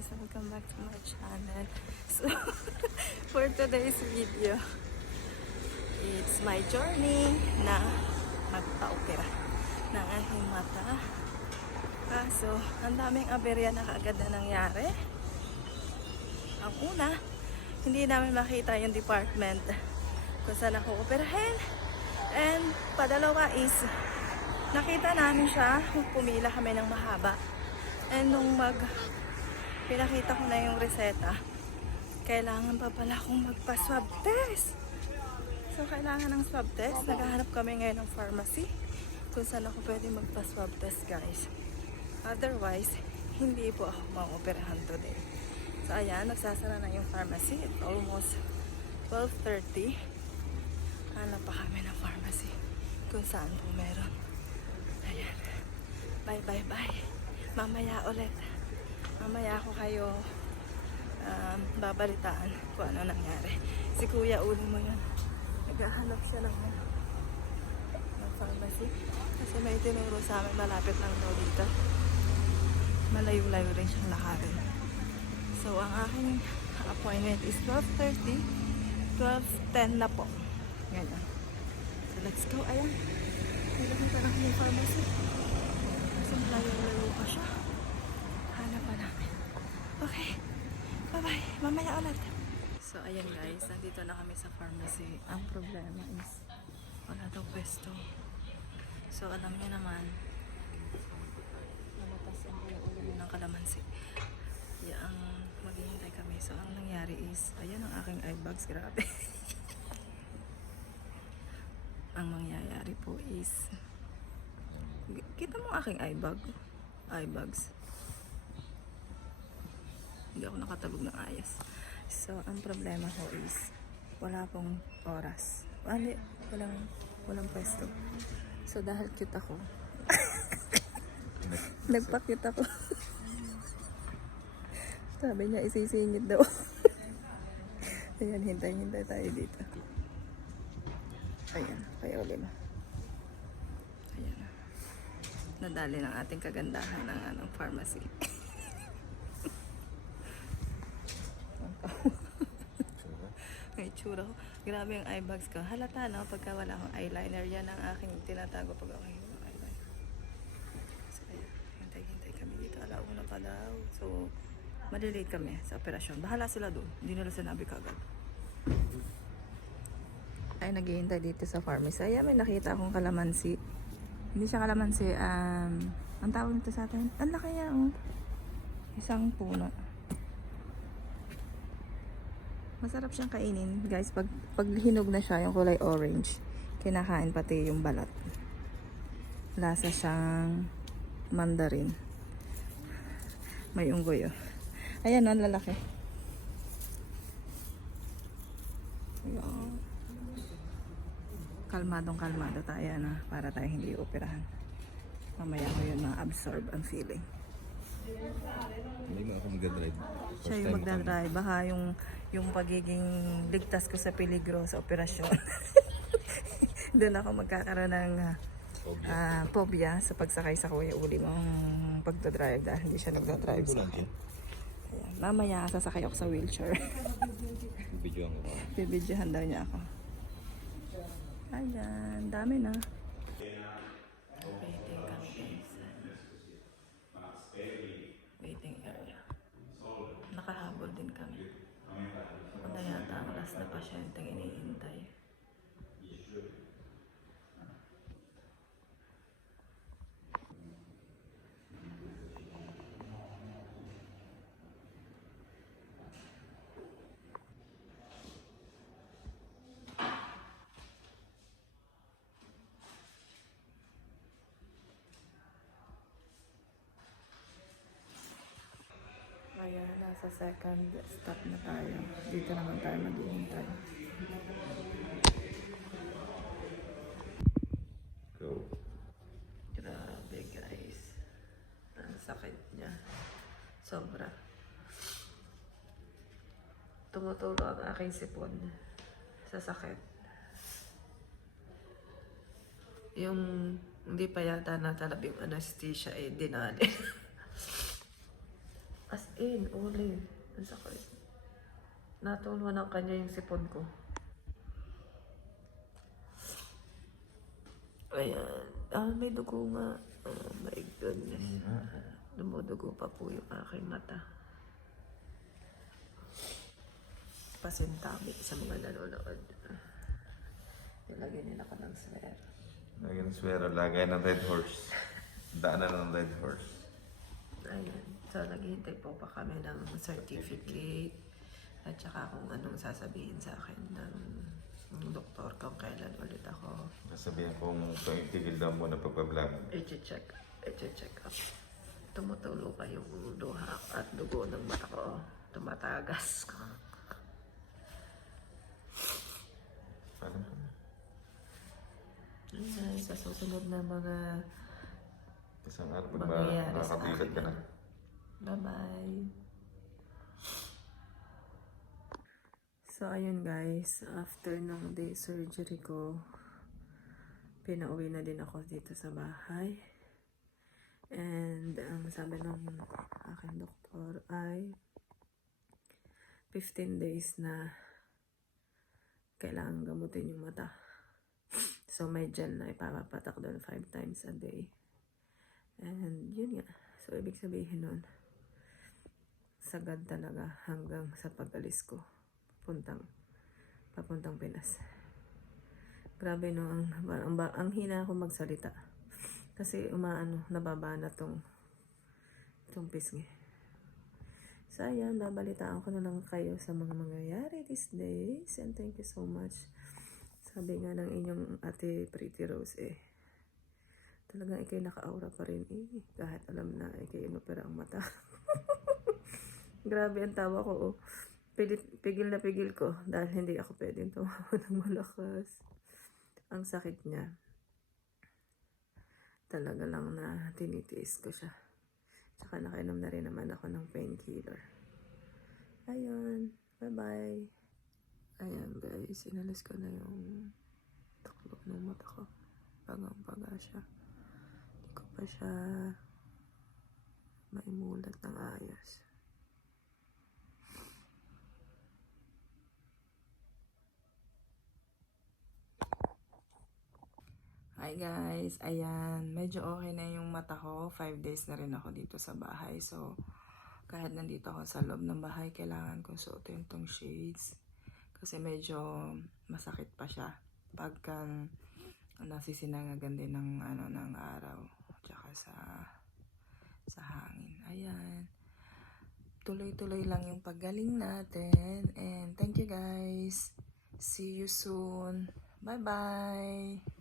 guys, welcome back to my channel. So, for today's video, it's my journey na magpa-opera ng aking mata. Kaso, ang daming aberya na kaagad na nangyari. Ang una, hindi namin makita yung department kung saan ako operahin. And padalawa is, nakita namin siya, pumila kami ng mahaba. And nung pinakita ko na yung reseta, kailangan pa pala akong magpa-swab test. So, kailangan ng swab test. Naghahanap kami ngayon ng pharmacy kung saan ako pwede magpa-swab test, guys. Otherwise, hindi po ako ma-operahan today. So, ayan, nagsasara na yung pharmacy. It's almost 12:30. Hanap pa kami ng pharmacy kung saan po meron. Ayan. Bye, bye, bye. Mamaya ulit. Mamaya ako kayo babalitaan kung ano nangyari. Si Kuya, uli mo yun. Naghahanap siya ng pharmacy. Kasi may tinuro sa amin malapit lang daw dito. Malayo-layo rin siyang lakarin. So, ang aking appointment is 12:30. 12:10 na po. Ganyan. So, let's go. Ayan. Naghahanap na yung pharmacy. Kasi malayo-layo pa siya. Hanap pa namin. Okay. Bye-bye. Mamaya ulit. So, ayan guys. Nandito na kami sa pharmacy. Ang problema is wala daw pwesto. So, alam niyo naman, namatas ang ulo ng kalamansi. Ang maghihintay kami. So, ang nangyari is, ayan ang aking eye bags. Grabe. Ang mangyayari po is, kita mo aking eye bags. Hindi ako nakatalog ng ayos. So, ang problema ko is, wala pong oras. Walang pwesto. So, dahil cute ako, nagpa-cute ako. Sabi niya, isisingit daw. Ayan, hintay tayo dito. Ayan, kaya ulit na. Ayan. Nadali ng ating kagandahan ng pharmacy. May tsura ko. Grabe yung eye bags ko. Halata, no? Pagka wala akong eyeliner, yan ang aking tinatago pag ako yung eyeliner. So, ayan. Hintay kami dito. Alauna pa daw. So, malilate kami sa operasyon. Bahala sila doon. Hindi nila sinabi kagad. Ay, naghihintay dito sa pharmacy. Ayan, may nakita akong kalamansi. Hindi siya kalamansi. Ang tawag nito sa atin? Ang laki niya, oh. Isang puno. Masarap siyang kainin, guys. Pag hinog na siya, yung kulay orange, kinakain pati yung balat. Lasa siyang mandarin. May unggoy, oh. Ayan, ang lalaki. Ayan. Kalmadong-kalmado tayo na para tayo hindi operahan. Mamaya ko yun ma-absorb ang feeling. Hindi mo ako magdadrive. Siya yung magdadrive. Baka yung pagiging ligtas ko sa peligro sa operasyon. Doon ako magkakaroon ng phobia sa pagsakay sa Kuya Uli mong pagdadrive dahil hindi siya nagdadrive sa akin. Ayan. Mamaya sasakay ako sa wheelchair. Bibidyohan ko ba? Bibidyohan daw niya ako. Ayan, dami na. Waiting kami guys. Waiting area. Nakahabol din kami. Ako na yata ang last na pasyente iniintay. Kaya nasa second stop na tayo. Dito naman tayo maghihintay. Go. Grabe guys. Ang sakit niya. Sobra. Tumutulo ang aking sipon sa sakit. Yung hindi pa yata natalab yung anesthesia dinali. As Olive. Ang sakit. Natulo ng kanya yung sipon ko. Ayan. May dugo nga. Oh my goodness. Dumudugo pa po yung aking mata. Pasintabi sa mga nanonood. Nilagyan nila ko ng swear. Lagyan ng swero, lagay ng red horse. Daanan ng red horse. Ayan. So, naghihintay po pa kami ng certificate at saka kung anong sasabihin sa akin ng doktor kung kailan ulit ako Sasabihin kong tigil daw muna pagpa-vlog. i-check up. Tumutulo pa yung luha at dugo ng mata ko. Tumatagas. Paano? Ayan, sa susunod na mga Isang araw pag mangyayari sa makakabigat ka akin. na. Bye-bye. So, ayun guys, after ng day surgery ko, pinauwi na din ako dito sa bahay. And ang sabi ng aking doktor ay 15 days na kailangan gamutin yung mata. So, may gel na ipapapatak doon 5 times a day. And yun nga. So, ibig sabihin nun, sagad talaga hanggang sa pag-alis ko. Papuntang Pinas. Grabe no, ang hina ako magsalita. Kasi nababana tong pisngi. So ayan, babalitaan ko na lang kayo sa mga mangyayari these days. And thank you so much. Sabi nga ng inyong ate Pretty Rose talagang ikay naka-aura pa rin kahit alam na ikay inopera ang mata. Grabe ang tawa ko Pigil na pigil ko dahil hindi ako pwedeng tumawa ng malakas. Ang sakit niya. Talaga lang na tinitiis ko siya. Tsaka nakainom na rin naman ako ng painkiller. Ayun. Bye-bye. Ayan guys. Inalis ko na yung taklo ng mata ko. Bagang-baga siya. Hindi ko pa siya maimulat ng ayos. Hi guys, ayan, medyo okay na yung mata ko. 5 days na rin ako dito sa bahay. So, kahit nandito ako sa loob ng bahay, kailangan kong suotin tong shades. Kasi medyo masakit pa siya. Pagka nasisinagagan din ng, ng araw. Tsaka sa hangin. Ayan. Tuloy-tuloy lang yung paggaling natin. And thank you guys. See you soon. Bye-bye.